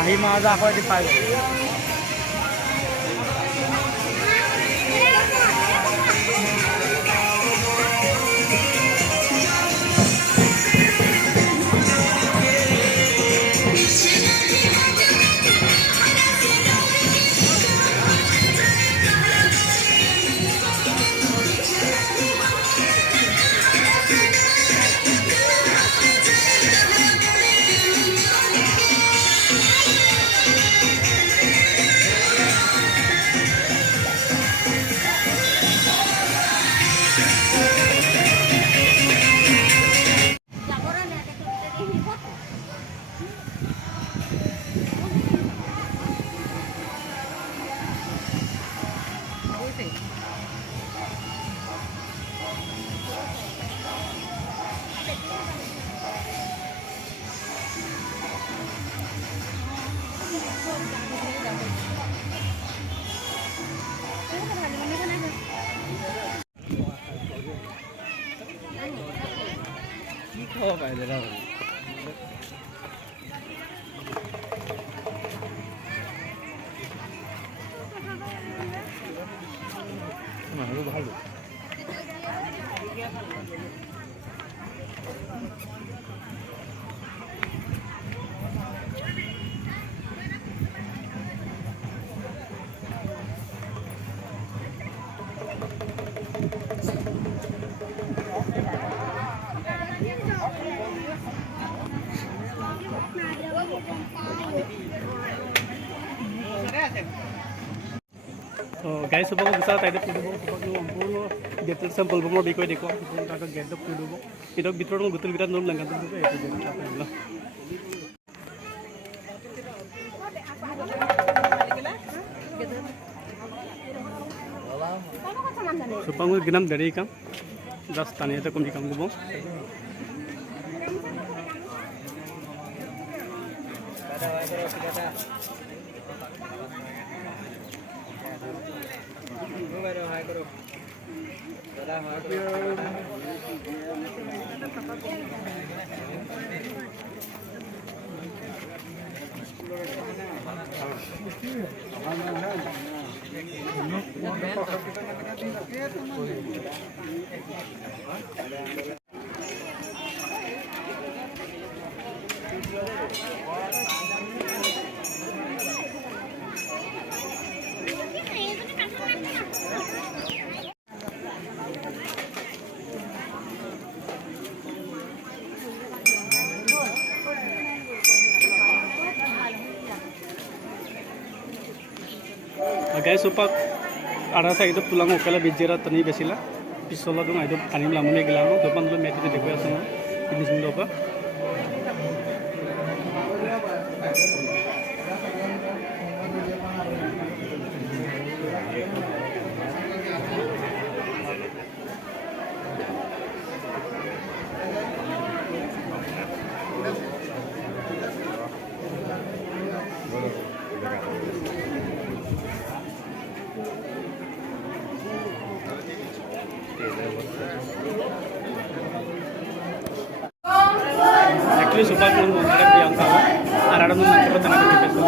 কাহি মাছ আকৌ এটি পাই গ'ল। Oh, phải rồi đâu. Mà nó bao nhiêu? গাড়ী চুবক বিচাৰ তাইতে ফুৰিব সম্পূৰ্ণ গেটৰ চেম্পল মই বিষয়ে দেখুৱাম তাত গেটত ফুৰিব কিন্তু ভিতৰত গোটেই ভিতৰত নম লাগাম সুপাং গিনাম দেৰি কাম জাষ্ট টানি এটা কমি কাম দিব guys supak ada saya itu pulang okala bijera tani besila pisola dong itu anim lamune gilano depan lo meti de dekho asana ini sundo pa actually supak mun mondara biang tahu arada mun nanti petana ke Facebook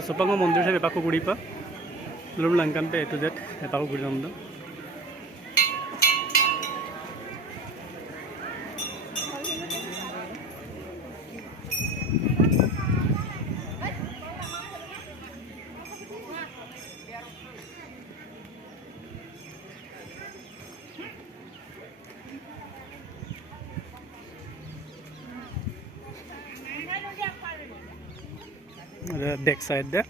Supang मंदिर से एपाको गुड़ी पा लुम Lankan पे to jet एपाको Gudi नाम दो day side দে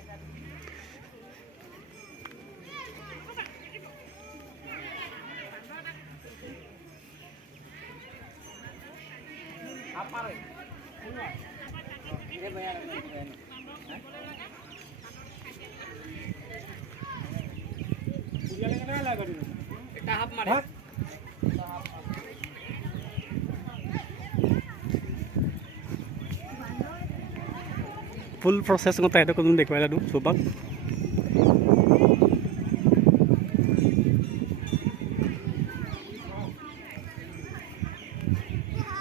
full process ng tayo kung dekwa la du subak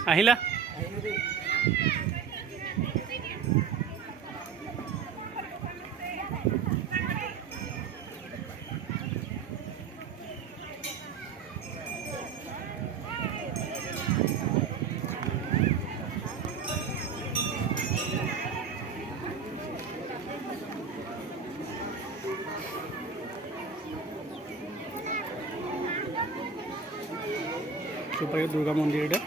ahila supaya Durga Mandir ada